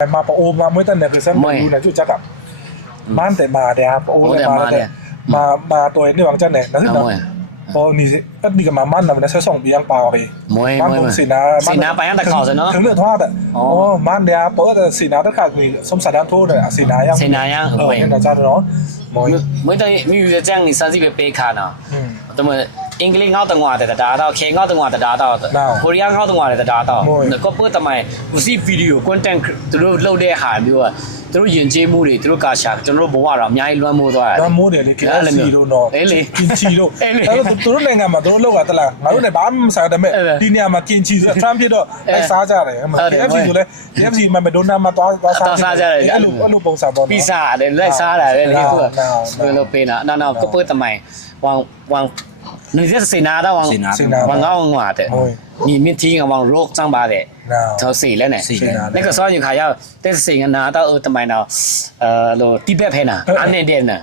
มาปะโอมาเมื่อตั้งแต่คือซ้ำอยู่ในจุดจักรบ้านแต่มาเนี่ยปะโอแต่มาตัวนี่หวังจะไหนนั่นคือพอนี่ก็ดีกับมามันนะมันได้ใช้2 ปียังเปล่าเลยมันตรงสีน้ไปตั้งแต่ข่าวเนาะถึงเลือดทอดอ่ะอ๋อมันเนี่ยเปิดแต่สีน้ำตั้งแต่คือสมศักดิ์ดังทูเลยสีน้ำยังเนี่ยนะจ๊ะเนาะไม่ต้องมีอยู่แจ้งนี่30ไปคาเนาะแต่เมื่ออังกฤษเงาตังหวะแต่ดาต่อเคงเงาตังหวะแต่ดาต่อโคเรียเงาตังหวะแต่ดาต่อแล้วก็เปิดทำไมกูซีวิดีโอคอนเทนต์ตัวเราได้หาดูว่าตัวยืนเจมูเลยตัวกาชาจนเราบอกว่าเราไม่ให้ล้วนมูตัวล้วนมูเนี่ยเลยกินซีโร่เนาะกินชีโร่แล้วตัวเราเนี่ยมาตัวเราอะตลาดเราเนี่ยบ้านสายแต่ไม่ที่เนี่ยมากินชีโร่ทรัมป์ที่ด้วยไอ้ซาจ้าเลยมา KFC ตัวเลย KFC มันไปโดนน้ำมาตัวซาจ้าเลยลูกปงซาตัวพิซซ่าเลยไล่ซาเลยนี่พวกเราเป็นอ่ะนั่นก็เปิดทำไมวางนี่จะเสนาได้วางเงาหวาแต่นี่มีทีกับวางโรคจังบาแต่เท่า4แล้วเนี่ยนี่ก็ซ้อนอยู่ขายาวแต่สิ่งนั้นถ้าทำไมเนาะเราที่แบบเพน่ะอันนี้เด่นน่ะ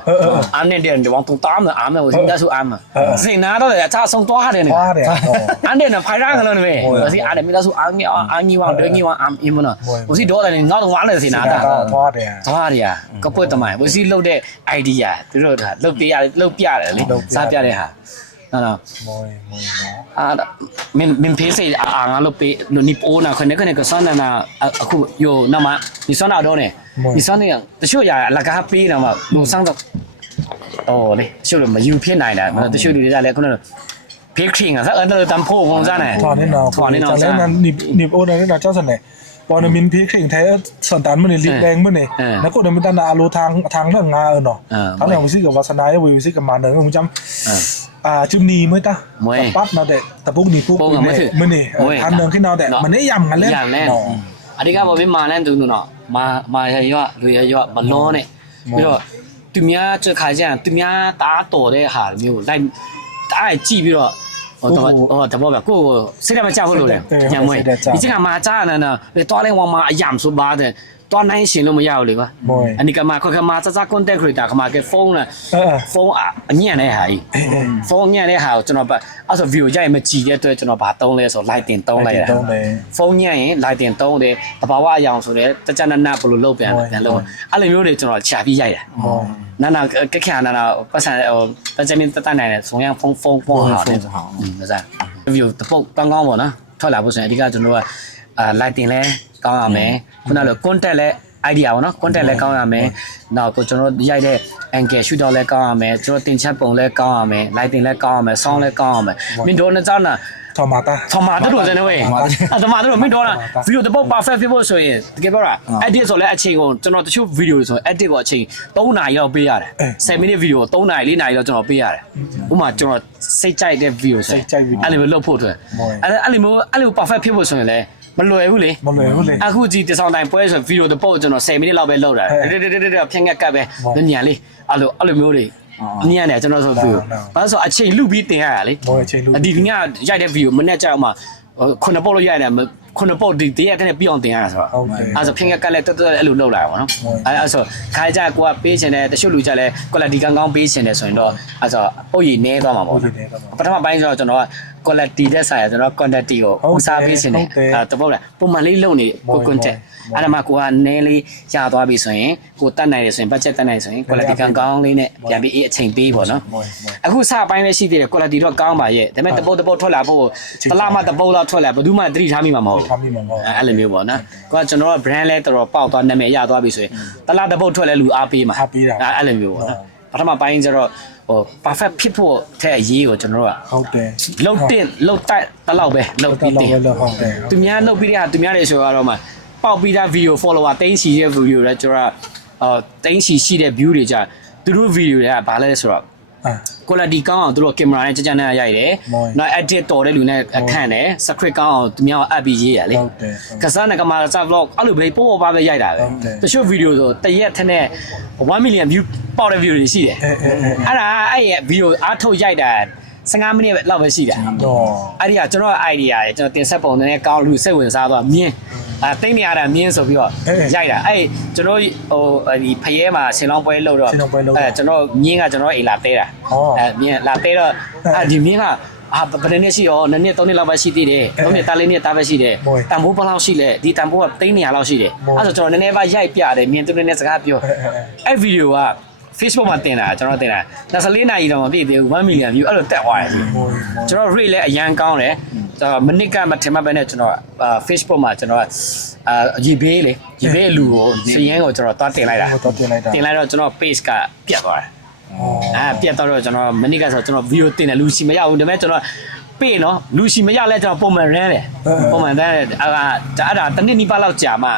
อันนี้เด่นเดี๋ยววางตรงต้อมน่ะอันนั้นว่าได้สู้อันน่ะสิ่งนั้นต้องเลยถ้าส่งตัวหาเด่นอันเด่นน่ะไฟร่างกันเลยเนี่ยว่าสิอันนี้ไม่ได้สู้อันนี้วางเดินนี้วางอันอีมันน่ะว่าสิโดนอะไรเงาตรงวางเลยสิ่งนั้นทอดเนี่ยก็เปิดทำไมว่าสิเราได้ไอเดียที่เราเราเปียเลยซาเปียเลยฮะနော်အာမင်းဖေးစေအာငါလို့ပေးနိပိုးနာခနဲ့ကဆောင်းနာအခုယိုနမဒီဆောင်းနာတော့နေဒီဆောင်းနေတချို့ရအလကားပေးတာမှလူဆောင်းတော့လေတချို့လို့မယူဖြစ်နိုင်တာတချို့လူတွေကလည်းခုနဖေးခင်းကစားအဲ့လိုတန်ဖို့ပုံစံနဲ့ထွာနေနော်ဆက်นั้นနိပိုးเนี่ยนะเจ้าสเนี่ยพอมินพีขิงแท้สันตันมันนี่รีบแรงมันนี่แล้วก็มันตันอาโลทางเรื่องงาเนาะทางเรื่องวิสิกับวาสนาวิสิกับมาเนอะผมจำจุ่มนีมั้ยตาปั๊บเนาะแต่พวกนี้ปุ๊บมันนี่ทางเดินขึ้นเนาะแต่มันได้ยำกันแล้วอันนี้ก็บอกไม่มาแล้วดูเนาะมาเยอะเลยเยอะมันล้อเนี่ยပြီးတော့သူများကြခါကျရင်သူများတားတော်တဲ့ဟာမျိုးလိုက်တားကြည့်ပြီးတော့တဘောကကိုစိတ်မချဘူးလို့လေညမွေးဒီချက်ကမှာကြားနေတော့တော်လိုက်ဝမှာအယံဆိုပါတယ်ตัวนั้นเสียงเราไม่ยาวเลยปะอันนี้ก็มาค่อยๆมาจ้าคอนเทนต์ครีเอเตอร์เข้ามาแค่โฟนนะโฟนเนี่ยเนี่ยหายโฟนเนี่ยเนี่ยหายจนแบบเอาส่วนวิวใหญ่มาจีเนี่ยตัวจนแบบตรงเลยส่วนไลท์เต็มตรงเลยโฟนเนี่ยไลท์เต็มตรงเลยแต่เพราะว่าอย่างส่วนนี้จะนั่นน่ะปลุกโลกเปลี่ยนโลกอะไรไม่รู้เลยจนแบบฉาพี่ใหญ่นั่นน่ะก็แค่นั้นน่ะภาษาแต่จะมีตั้งไหนเนี่ยส่งยังโฟนหาเนี่ยนะจ๊ะวิวตะปกต้องก้าวหมดนะเท่าไหร่ภาษาอันนี้ก็จนว่าไลท์เต็มเลยကောင်းရမယ်ခုနက content လဲ idea ပေါ့နော် content လဲကောင်းရမယ်နောက်ကိုကျွန်တော်ရိုက်တဲ့ angle shoot တော့လဲကောင်းရမယ်ကျွန်တော်တင်ချက်ပုံလဲကောင်းရမယ် lighting လဲကောင်းရမယ် sound လဲကောင်းရမယ်မင်းတို့နဲ့ကြောက်နာทอมาတို့တယ်နော်ဝေးทอมาတို့မင်းတို့လား video တပုတ် perfect ဖြစ်ဖို့ဆိုရင်တကယ်ပြောတာ edit ဆိုလဲအချိန်ကိုကျွန်တော်တချို့ video ဆို edit ကိုအချိန်3နာရီလောက်ပေးရတယ်7 minute video 3နာရီ4နာရီလောက်ကျွန်တော်ပေးရတယ်ဥပမာကျွန်တော်စိတ်ကြိုက်တဲ့ video ဆိုအဲ့လိုလုပ်ဖို့အတွက်အဲ့လို perfect ဖြစ်ဖို့ဆိုရင်လဲမလွယ်ဘူးလေအခုကြည့်တဆောင်တိုင်းပွဲဆိုဗီဒီယိုတပုတ်ကျွန်တော်10မိနစ်လောက်ပဲလောက်တာဖြန့်ငက်ကပ်ပဲညံလေးအဲ့လိုမျိုးတွေညံတယ်ကျွန်တော်ဆိုဗီဒီယိုဘာလို့ဆိုအချိန်လူပြီးတင်ရတာလေဒီညရိုက်တဲ့ဗီဒီယိုမနေ့ကြောက်မှ9ပုတ်လို့ရိုက်တယ်9ပုတ်ဒီတရက်တည်းပြီးအောင်တင်ရတာဆိုတော့အဲ့ဆိုဖြန့်ငက်ကပ်လဲတော်အဲ့လိုလောက်လာပါတော့အဲ့ဆိုခါကြကိုကပေးချင်တယ်တချို့လူကြလဲ quality ကောင်းပေးချင်တယ်ဆိုရင်တော့အဲ့ဆိုပုတ်ရည်နဲသွားမှာပေါ့ပထမပိုင်းဆိုတော့ကျွန်တော်ကquality တဲ့ဆိုင်ကျွန်တော် quantity ကိုဦးစားပေးရှင်တယ်တပုတ်လားပုံမှန်လေးလုပ်နေကို content အဲ့ဒါမှကိုကနည်းလေးရသွားပြီဆိုရင်ကိုတတ်နိုင်တယ်ဆိုရင် budget တတ်နိုင်ဆိုရင် quality ကောင်းလေးနဲ့ပြန်ပြီးအချိန်ပေးပေါ့နော်အခုစပိုင်းလေးရှိသေးတယ် quality တော့ကောင်းပါရဲ့ဒါပေမဲ့တပုတ်ထွက်လာဖို့တလားမှတပုတ်လောက်ထွက်လာဘယ်သူမှသတိထားမိမှာမဟုတ်ဘူးအဲ့လိုမျိုးပေါ့နော်ကိုကကျွန်တော်က brand လဲတော်တော်ပေါက်သွားနာမည်ရသွားပြီဆိုရင်တလားတပုတ်ထွက်လဲလူအားပေးမှာအဲ့လိုမျိုးပေါ့နော်ပထမပိုင်းကျတော့perfect ဖြစ်ဖို့တဲ့အရေးကိုကျွန်တော်တို့ကဟုတ်တယ်လုတ်တက်တလောက်ပဲလုတ်ပြီးတင်သူများလုတ်ပြီးတဲ့ဟာသူများတွေဆိုတော့မှပေါက်ပြီးသား video follower တင်းစီရဲ့ video တွေကျွန်တော်တင်းစီရှိတဲ့ view တွေကြသူတို့ video တွေကဘာလဲဆိုတော့quality ကောင်းအောင်သူတို့ကင်မရာနဲ့ကြနဲ့ရိုက်တယ်နောက် edit တော်တဲ့လူနဲ့အခန့်တယ် script ကောင်းအောင်သူများအပ်ပြီးရေးရလေကစားနဲ့ကမာစာ vlog အဲ့လိုပဲပို့ပါပဲရိုက်တာပဲတချို့ video ဆိုတရက်ထက်နဲ့1 million view ပေါက်တဲ့ video တွေရှိတယ်အဲ့ဒါအဲ့ရဲ့ video အားထုတ်ရိုက်တာ15မိနစ်လောက်ပဲရှိတာအဲ့ဒီကကျွန်တော် idea ရယ်ကျွန်တော်တင်ဆက်ပုံနဲ့ကောင်းလူစိတ်ဝင်စားသွားမြင်းတိတ်နေရတာမြင်းဆိုပြီးတော့ရိုက်တာအဲ့ကျွန်တော်ဒီဖရဲမှာဆင်လောင်းပွဲလုပ်တော့ကျွန်တော်မြင်းကကျွန်တော်အိမ်လာတဲတာမြင်းလာတဲတော့ဒီမြင်းက ဘယ်နှစ်ရှိရောနှစ်3နှစ်လောက်ပဲရှိသေးတယ်3နှစ်သား4နှစ်သားပဲရှိတယ်တန်ဖိုးဘယ်လောက်ရှိလဲဒီတန်ဖိုးက300လောက်ရှိတယ်အဲ့ဆိုကျွန်တော်နည်းနည်းပါရိုက်ပြတယ်မြင်သူတွေနဲ့စကားပြောအဲ့ဗီဒီယိုက Facebook မှာတင်တာကျွန်တော်တင်တာ24နာရီတော့မပြည့်သေးဘူး1 million view အဲ့လိုတက်သွားတယ်ကျွန်တော် rate လည်းအရန်ကောင်းတယ်မနစ်ကမထင်မှတ်ပဲနဲ့ကျွန်တော် Facebook မှာကျွန်တော်ရေဘေးလေရေဘေးအလူကိုစရင်းကိုကျွန်တော်တွားတင်လိုက်တာတင်လိုက်တော့ကျွန်တော် page ကပြတ်သွားတယ်ပြတ်တော့ကျွန်တော်မနစ်ကဆိုကျွန်တော် video တင်တယ်လူရှိမရဘူးဒါပေမဲ့ကျွန်တော်ပေးနော်လူရှိမရလဲကျွန်တော်ပုံမှန်ရမ်းတယ်ပုံမှန်တန်းတယ်အဲ့ဒါတစ်နှစ်နီးပါးလောက်ကြာမှ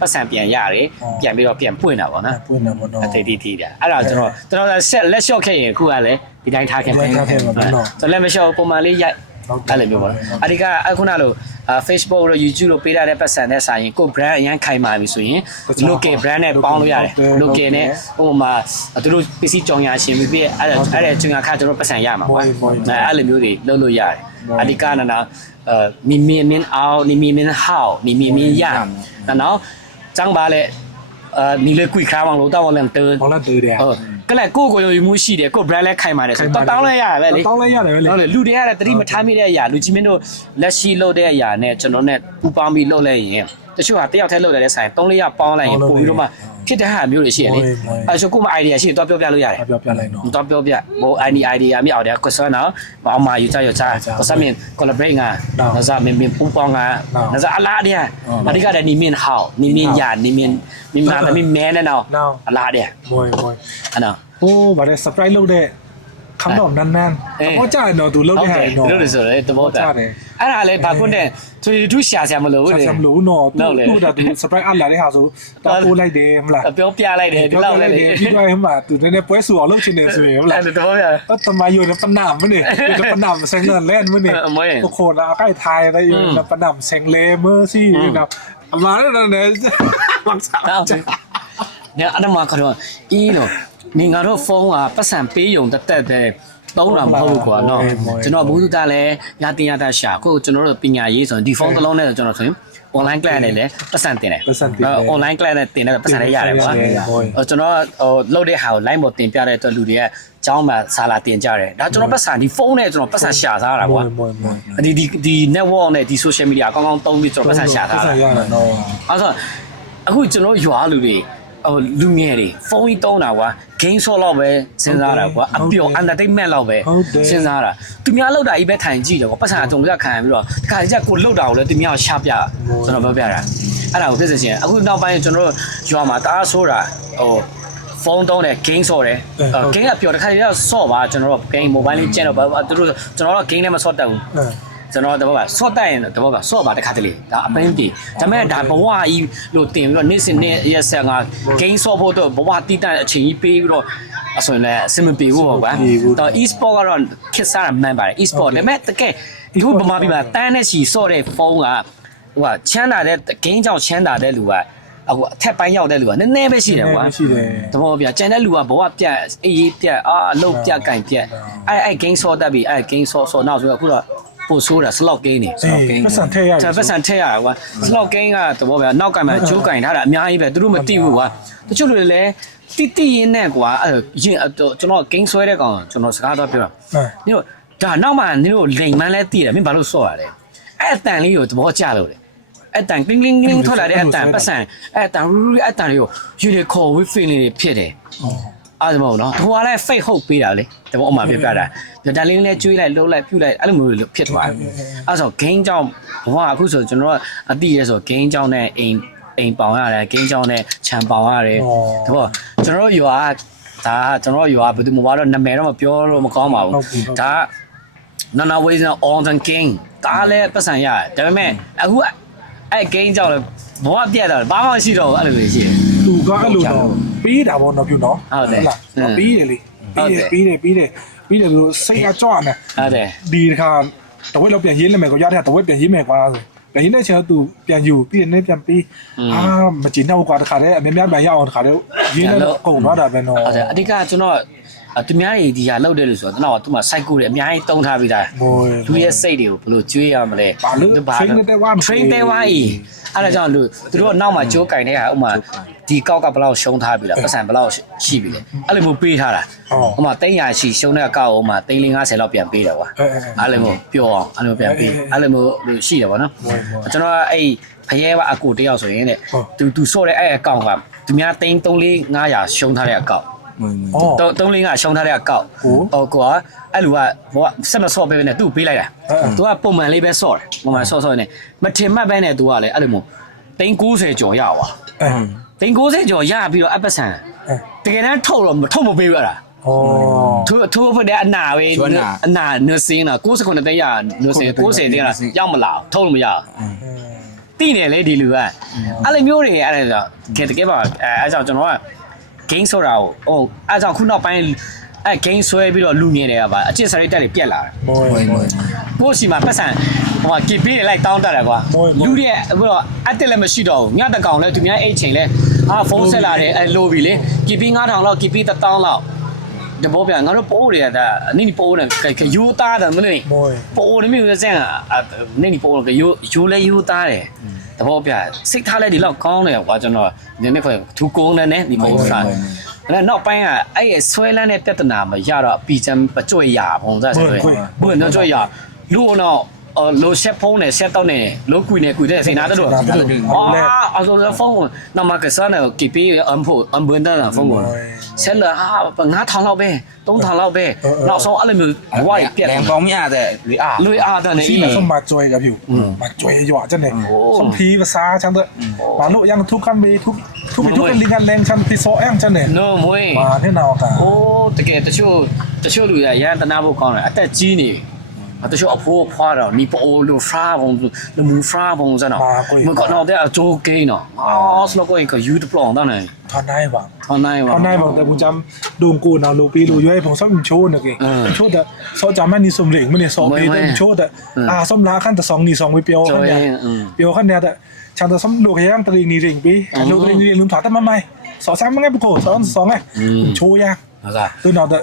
ပတ်စံပြန်ရတယ်ပြန်ပြီးတော့ပြန်ပွင့်တာပေါ့နော်ပွင့်တယ်ပေါ့နော်အသေးသေးသေးတာအဲ့ဒါကျွန်တော်လက်လျှော့ခဲ့ရင်အခုကလည်းဒီတိုင်းထားခဲ့မယ်ကျွန်တော်လက်မလျှော့ပုံမှန်လေးရိုက်အဲ့လိုမျိုးပေါ့အဓိကအခုနလိုFacebook တို့ YouTube တို့ပေးထားတဲ့ပတ်စံနဲ့ဆိုင်ရင်ကို brand အရင်ခိုင်မာပြီဆိုရင် local brand နဲ့ပေါင်းလို့ရတယ် local နဲ့ဟိုမှာသူတို့ပစ္စည်းကြောင်ရရှင်ပြီးအဲ့ဒါကျွန်တော်ခါကျွန်တော်ပတ်စံရမှာပေါ့အဲ့လိုမျိုးတွေလုပ်လို့ရတယ်အဓိကနော်มีเมนเอานี่มีเมนห่าวนี่มีเมนย่างนะเนาะจังบาเลยมีเลยกุยค้าวังโลต้าวังแลมเตอร์วังแลมเตอร์เนี่ยก็แหละกูก็อยู่มูရှိတယ်ကို brand လဲခိုင်ပါတယ်ဆိုတော့တောင်းလဲရတယ်ပဲလေတောင်းလဲရတယ်ပဲလေဟုတ်လေလူတွေကလည်းတတိမထားမိတဲ့အရာလူကြီးမင်းတို့လက်ရှိလုပ်တဲ့အရာနဲ့ကျွန်တော်နဲ့ပူပေါင်းပြီးလုပ်လိုက်ရင်တချို့ဟာတယောက်တည်းလုပ်တဲ့ဆိုင်3-4ရက်ပေါင်းလိုက်ရင်ပို့ပြီးတော့မှဖြစ်တဲ့ဟာမျိုးတွေရှိရလေအဲဆိုကိုမ idea ရှိတော့ပြောပြလို့ရတယ်ပြောပြလိုက်တော့တော့ပြောပြဟို idea မြောက်တယ်ကွဆွမ်းတော့မအောင်မယူကြရကြတော့စမင်း collaborate ငါတော့စမင်းပူပေါင်းငါတော့စအလားတဲ့အဓိကတဲ့နီမင်းဟောက်နီမင်းရနီမင်းမာနီမင်းနဲ့တော့အလားတဲ့မွေအဲ့နော်ဟိုဗါတဲ့ surprise လုပ်တဲ့ခမ်းတော့နန်းနန်းတော့ကြာရင်တော့သူလုပ်တဲ့ဟာတော့လုပ်လို့ဆိုရဲတဘောတာအဲ့ဒါလည်းဘာကွန်းတဲ့သူတို့ရှာဆရာမလို့လေရှာမလို့တော့သူ့တာသူ surprise အလာတဲ့ဟာဆိုတော့ပို့လိုက်တယ်မလားပြောပြလိုက်တယ်ဒီလောက်လည်းပြီးတော့ဟိုမှာသူနည်းနည်းပွဲဆူအောင်လုပ်ချင်တယ်ဆိုရင်မလားအဲ့တဘောပြတော့တမယိုနဲ့ပနမ်မနေပနမ်ဆင်လန်လဲမနေကိုခေါ်လာအကိုက်ထိုင်တဲ့ယိုနဲ့ပနမ်ဆင်လေမစီနော်အမားနဲ့လည်းလောက်စားเนี่ยอันนั้นมาကတော့อีเนาะနေငါတို့ဖုန်းကပတ်စံပေးယုံတက်တက်တဲ့သုံးတာမဟုတ်ဘူးကွာเนาะကျွန်တော်ဘူးသားလဲရတင်ရတရှာကိုကျွန်တော်တို့ပညာရေးဆိုဒီဖုန်းတစ်လုံးနဲ့ကျွန်တော်ဆိုရင် online class နဲ့လည်းပတ်စံတင်တယ် online class နဲ့တင်တဲ့ပတ်စံလည်းရတယ်ကွာကျွန်တော်ဟိုလုပ်တဲ့ဟာကို line ပေါ်တင်ပြတဲ့အတွက်လူတွေကကျောင်းမှာစာလာတင်ကြတယ်ဒါကျွန်တော်ပတ်စံဒီဖုန်းနဲ့ကျွန်တော်ပတ်စံရှာစားတာကွာဒီ network နဲ့ဒီ social media အကောင်းကောင်းသုံးပြီးကျွန်တော်ပတ်စံရှာစားတာအဲ့ဆိုအခုကျွန်တော်ရွာလူတွေလူငယ်တွေဖုန်းကြီးတုံးတာကွာ game ဆော့လောက်ပဲစဉ်းစားတာကွာအပျော် entertainment လောက်ပဲစဉ်းစားတာသူများလောက်တာကြီးပဲထိုင်ကြည့်တယ်ကွာပတ်စံအကြုံကြခံပြီးတော့တခါကျကိုလောက်တာကိုလည်းသူများကိုရှာပြကျွန်တော်ပြောပြတာအဲ့ဒါကိုသိစေချင်အခုနောက်ပိုင်းကျွန်တော်ရွာမှာတအားဆိုးတာဟိုဖုန်းတုံးတယ် game ဆော့တယ် game ကပျော်တခါကျဆော့ပါကျွန်တော်တို့ game mobile လေးကျန်တော့သူတို့ကျွန်တော်တို့ game နဲ့မဆော့တတ်ဘူးကျွန်တော်တော့ဆော့တိုက်ရင်တော့ဆော့ပါတခါတလေဒါအပင်းပြေဒါပေမဲ့ဒါဘဝကြီးလို့တင်ပြီးတော့နေ့စဉ်နေ့ရက်ဆက်ငါ game ဆော့ဖို့တော့ဘဝတီးတဲ့အချိန်ကြီးပေးပြီးတော့အဆိုရင်လည်းအဆင်မပြေဘူးပေါ့ကွာတော့ e-sport ကတော့ခစ်စားတာမှန်ပါတယ် e-sport ဒါပေမဲ့တကယ်ဒီခုဗမာပြည်မှာတန်းနဲ့ချီဆော့တဲ့ဖုန်းကဟိုကချမ်းသာတဲ့ game ကြောင့်ချမ်းသာတဲ့လူကအခုအထက်ပိုင်းရောက်တဲ့လူကနည်းနည်းပဲရှိတယ်ကွာတဘောပြကျန်တဲ့လူကဘဝပြတ်အေးပြတ်အလုပ်ပြတ်ကင်ပြတ်အဲ့ game ဆော့တတ်ပြီအဲ့ game ဆော့နောက်ဆိုအခုတော့ပို့ဆိုးတာ slot game နေ slot game ပတ်စံထည့်ရတယ်ပတ်စံထည့်ရတာကွာ slot game ကတဘောဗျာနောက်ကမှဂျိုးကင်ထားတာအများကြီးပဲသူတို့မသိဘူးကွာတချို့လူတွေလည်းတိရင်းနဲ့ကွာရင်ကျွန်တော် game ဆွဲတဲ့ကောင်ကျွန်တော်စကားတော့ပြောတာနင်တို့ဒါနောက်မှနင်တို့လိန်မှန်းလဲသိတယ်မင်းဘာလို့ဆော့ရလဲအဲ့အတန်လေးကိုတဘောကြလို့လေအဲ့တန်ကလင်းကလင်းထွက်လာတဲ့အတန်ပတ်စံအဲ့တန်အတန်လေးကိုယူနေခေါ်ဝိ feeling တွေဖြစ်တယ်အားမဟုတ်နော်ဟိုကလည်း fake ဟုတ်ပေးတာလေတဘောအမှပြပြတာဒါလေးလည်းကျွေးလိုက်လှုပ်လိုက်ပြုတ်လိုက်အဲ့လိုမျိုးတွေဖြစ်သွားတယ်အဲ့ဆို game ကြောင့်ဘဝအခုဆိုကျွန်တော်အတိရဲဆို game ကြောင့်နဲ့အိမ်ပေါင်ရတယ် game ကြောင့်နဲ့ခြံပေါင်ရတယ်တဘောကျွန်တော်ရွာဒါကျွန်တော်ရွာဘယ်သူမှတော့နာမည်တော့မပြောလို့မကောင်းပါဘူးဒါနာနာဝေးစံ on the king ဒါလည်းပတ်စံရတယ်ဒါပေမဲ့အခုအဲ့ game ကြောင့်လည်းဘဝပြတ်တာဘာမှမရှိတော့ဘူးအဲ့လိုပဲရှိတယ်သူကအဲ့လိုတော့ပေးတာပေါ့နော်ပြုနော်ဟုတ်တယ်ပေးတယ်လေပေးတယ်သူစိတ်ကကြွနေဟုတ်တယ်ဒီတခါတဝက်လောက်ပြန်ရေးလိုက်မယ်ကိုရတဲ့တဝက်ပြန်ရေးမယ်ကွာဆိုပြန်ရေးတဲ့ချိန်တော့သူပြန်ယူပြီးနေပြန်ပေးမကြည့်တော့ကွာတခါတည်းအများများပြန်ရအောင်တခါတည်းရေးလိုက်တော့ကုန်သွားတာပဲနော်ဟုတ်တယ်အဓိကကျွန်တော် သူများတွေဒီဟာလောက်တယ်လို့ဆိုတော့သူက cycle တွေအများကြီးတုံးထားပြီးသားလူရဲ့စိတ်တွေကိုဘယ်လိုကျွေးရမလဲ train တဲ့ဝါ train တဲ့ဝါကြီးအဲ့ဒါကြောင့်လူသူတို့နောက်မှာကြိုးကင်တဲ့ဟာဥမာဒီကောက်ကဘယ်လောက်ရှုံးထားပြီလားပတ်စံဘယ်လောက်ရှိပြီလဲအဲ့လိုမျိုးပေးထားတာဥမာ300ရှိရှုံးတဲ့ကောက်ဥမာ350လောက်ပြန်ပေးတယ်ကွာအဲ့လိုမျိုးပြောအောင်အဲ့လိုပြန်ပေးအဲ့လိုမျိုးရှိတယ်ဗောနော်ကျွန်တော်အဲ့ဖရဲကအကူတယောက်ဆိုရင်တဲ့သူစော့တဲ့အဲ့အကောင့်ကသူများ3-4-500ရှုံးထားတဲ့အကောင့်3-4-500ရှုံးထားတဲ့အကောင့်ဟိုကွာအဲ့လူကဘောဆက်မစော့ပေးနေသူ့ပေးလိုက်တာသူကပုံမှန်လေးပဲစော့တယ်ပုံမှန်စော့နေမထင်မှတ်ပဲနဲ့သူကလည်းအဲ့လိုမျိုး390ကျော်ရပါ390ကျော်ရပြီးတော့အပတ်ဆန်တကယ်တမ်းထုတ်မပေးရတာထိုးဖို့တဲ့အနာပဲအနာနစင်းတာ60ခုနဲ့တည်းရနစင်း60တည်းရရောက်မလာထုတ်လို့မရတိနေလေဒီလူကအဲ့လိုမျိုးတွေအဲ့ဒါဆိုတကယ်ပါအဲ့ကြောင့်ကျွန်တော်က game ဆိုတာကိုဟိုအဲ့ကြောင့်ခုနောက်ပိုင်းအဲ့ game ဆွဲပြီးတော့လူငယ်တွေကပါအကျင့်စာရိတ်တက်တွေပြက်လာတယ်ကိုရှိမှာပတ်စံဟိုက keep နေလိုက်တောင်းတတယ်ကွာလူတွေဟိုအတက်လည်းမရှိတော့ဘူးညတကောင်လဲသူများအိတ်ချိန်လဲဖုန်းဆက်လာတယ်အဲ့လိုပြီလေ keep 9000လောက် keep 1000လောက်တဘောပြန်ငါတို့ပိုးတွေကဒါနိနီပိုးနဲ့ယူသားတယ်မလို့ပိုးနေမျိုးစမ်းနိနီပိုးကယူလဲယူသားတယ်တဘောပြစိတ်ထားလဲဒီလောက်ကောင်းတယ်ကွာကျွန်တော်နည်းနည်းခွဲသူကုန်းနဲ့ဒီပိုးစားအဲ့နောက်ပိုင်းကအဲ့ရဲ့ဆွဲလန်းတဲ့ပြဿနာမရတော့ပီချမ်ပကြွရပုံစံဆိုရင်ဘုန်းတော့ကြွရလူတော့လိုဆက်ဖုန်းနဲ့ဆက်တော့နဲ့လိုကွီနဲ့ကွီတဲ့စိနာတော့အဲ့ဆိုဖုန်းနမကစားနေကပီအမ်ဖို့အမ်ဘန်ဒါဖုန်းကိုဆက်လာ9000လောက်ပဲ3000လောက်ပဲနောက်ဆုံးအဲ့လိုမျိုးဝိုင်းပြက် แรงပေါင်းမရတဲ့လွေအားတဲ့နေ စီးလာมาจ่อยกับอยู่มาจ่อยอยู่จังเนี่ยสมพีภาษาจังเด้อมาโลยังทุกคำเวทุกกันลิงกันแรงชันพิโซแองจังเนี่ย no မွေး มาเนี่ยนาวกัน โอ้တကယ်တချို့လူရရန်တနာဖို့ကောင်းတယ်အသက်ကြီးနေတချို့အဖိုးဖွာတော့နီပိုလိုဖရာဘုံလူမူဖရာဘုံစနော်မကတော့တဲ့အကျိုးကိန်းနော်စလောကိုကယူဒပလောင်တော့နေ ทอนได้ป่ะ ဟောနိုင်ပါ ทอนได้ป่ะแต่กูจำดวงกูนะโลปีโลย้อยผมซ้อมโชว์เนี่ยเกโชว์แต่ซ้อจำแม่นี่สมเหลงมันเนี่ย2ปีแต่โชว์แต่ซ้อมล้าขั้นแต่2นี่2ไปเปียวขั้นเนี่ยเปียวขั้นเนี่ยแต่ช่างแต่ซ้อมโลกยังตะลิงนี่ริงปีโลกตะลิงนี่ลืมถอดแต่มาใหม่2-3มันไงปุ๊บ2ไงโชว์ยัง ဟုတ်ကဲ့ ตัวnàoแต่